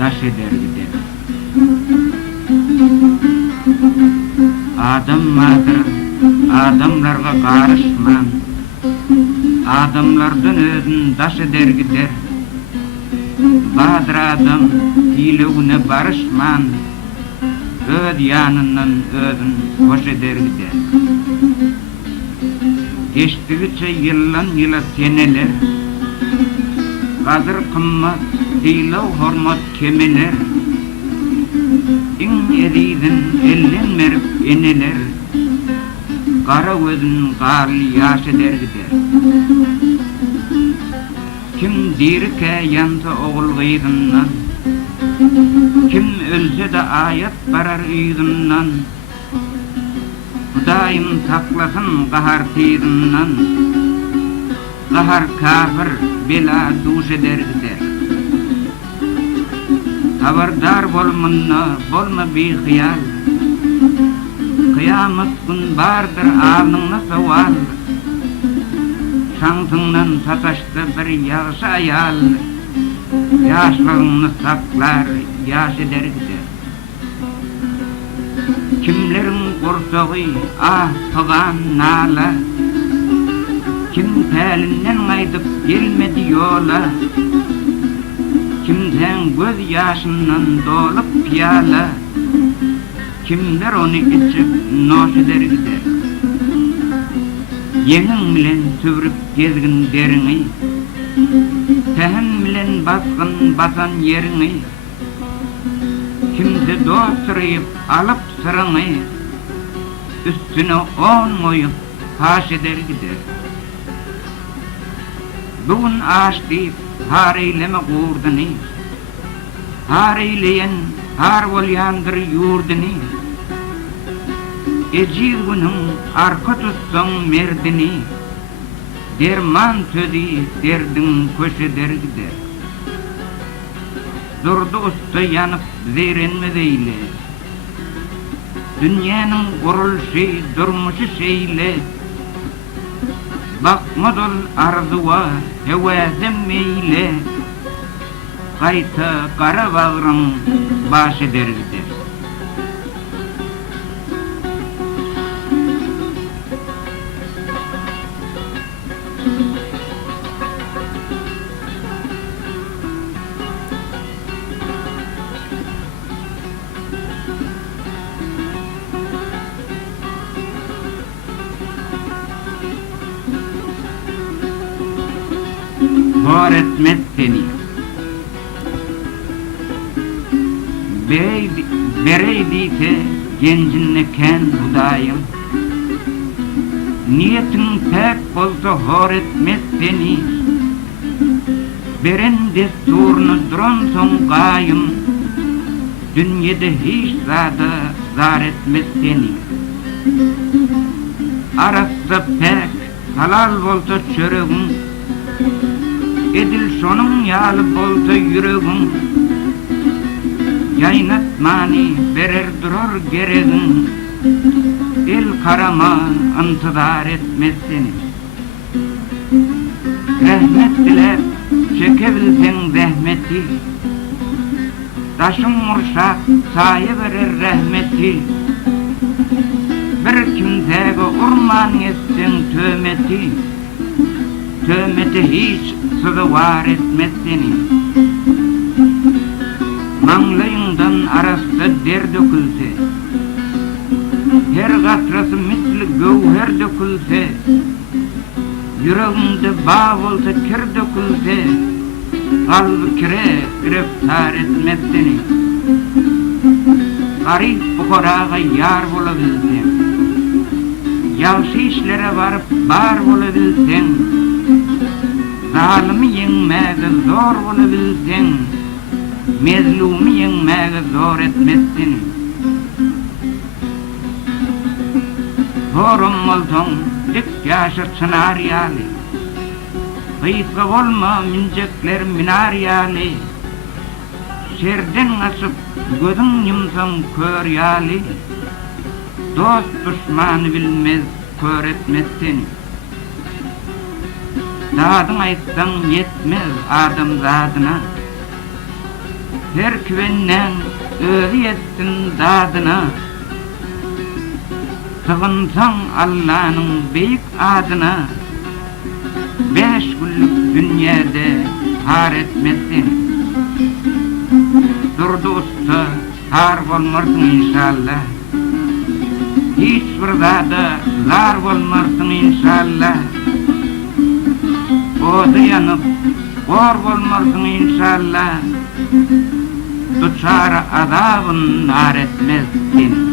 daş eder gider. Adammadır, adamlarga qarışman, adamlardan özün daş eder gider. Badır adam iyilüğüne barışman, öz yanından özün hoş eder gider. Geçtigiçe yıllan yıla seneler, kadır kımmat, dilav hormat kemeler, İn edidin ellen merip eneler, kara özün qarlı yaş eder gider. Kim dirike yansa oğul gıydından, kim ölse de ayat barar üydünden, Hudayım saklasın qahar tiydinden, qahar kafir bela duş eder gider. Habardar bolmanna, bolma bihiyal, Kıyamet gün bardır alnına saval, Şansından sataştı bir yağış ayal, Yaşlığını saklar, yaş eder gider. Kimlerin kursağı ah tığan nala, Kim telinden aydıp gelmedi yola, Kimden göz yaşından dolup piyala, Kimler onu içip noş eder gider. Yeğin bilen süvrüp gezgin derini, Tehin bilen baskın basan yerini, Kimse dosturayıp alıp sırını, Üstüne 10 oyup paş eder gider. Bugün aş deyip har eyleme gurdini, Har eyleyen har olyandır yurdini, Eciz günün arka tutsan merdini, Derman sözi derdin köş eder gider. Durdu usta yanıp zeyrenmez eyle, Dünyanın kuruluşu durmuşu şeyle, Bakma dol arzuva hevazem meyle, Kayta kara bağrın baş eder gider. Hor etmez seni, bereydiyse gencinle ken Hudayım, Niyetin pek bolsa hor etmez seni, Beren desturunu duran son gayım, Dünyada hiç zada zar etmez seni. Arası pek halal bolsa çöreğin, Edil şonun yalı bolsa yüreğin, Yaynatmani berer durur gereğin, El karama intizar etmez seni. Rahmet dilep çekebilsen zahmeti, Taşın murşak sayı verir rahmeti, Bir kimsege urman etsen tömeti, Tömeti hiç sızı var etmez seni. Manglayından arasında der dökülse, Her gatrası misli gövher dökülse, Yüreğinde bağ olsa kir dökülse, Kalbı kire greftar etmez seni. Garip fuqaraga yar bolabilsen, Yaxşı işlere varıp bar bolabilsen, Zalimi yengmege zor bolabilsen, Mezlumi yengmege zor etmezsin. Horum olsan dik yaşır çınar yali, Kıyıtga olma mincekler minar yali, Şerden asıp gözün yumsan kör yali, Dost düşmanı bilmez kör etmezsin. Zadın aytsan yetmez adam zadına, her küvenden özü etsin dadyna. Sığınsaň Allah'nın beýik adyna, 5 günlük dünýede har etmesin. Durdy usta, har bolmarsyň inşallah. Hiç bir zada zar bolmarsyň inşallah. Oda yanıp, gor bolmarsyň inşallah. Duçar azabyn nar etmezsin.